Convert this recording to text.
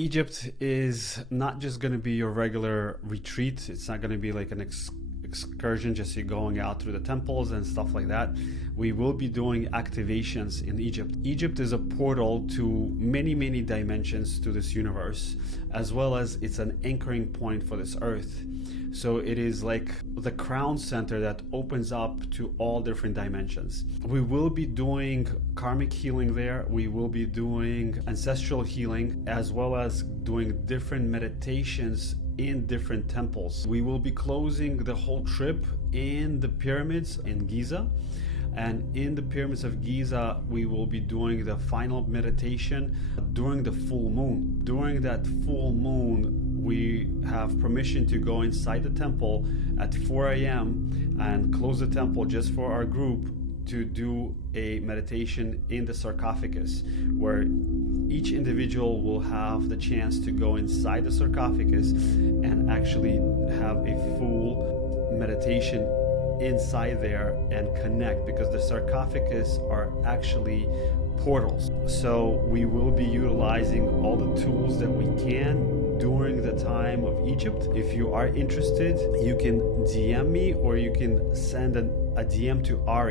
Egypt is not just going to be your regular retreat. It's not going to be like an excursion, just you going out through the temples and stuff like that. We will be doing activations in Egypt. Egypt is a portal to many, many dimensions to this universe, as well as it's an anchoring point for this earth. So it is like the crown center that opens up to all different dimensions. We will be doing karmic healing there. We will be doing ancestral healing, as well as doing different meditations in different temples. We will be closing the whole trip in the pyramids in Giza. And in the pyramids of Giza, we will be doing the final meditation during the full moon. During that full moon, we have permission to go inside the temple at 4 a.m. and close the temple just for our group to do a meditation in the sarcophagus, where each individual will have the chance to go inside the sarcophagus and actually have a full meditation inside there and connect, because the sarcophagus are actually portals. So we will be utilizing all the tools that we can during the time of Egypt. If you are interested, you can DM me, or you can send a DM to Ari.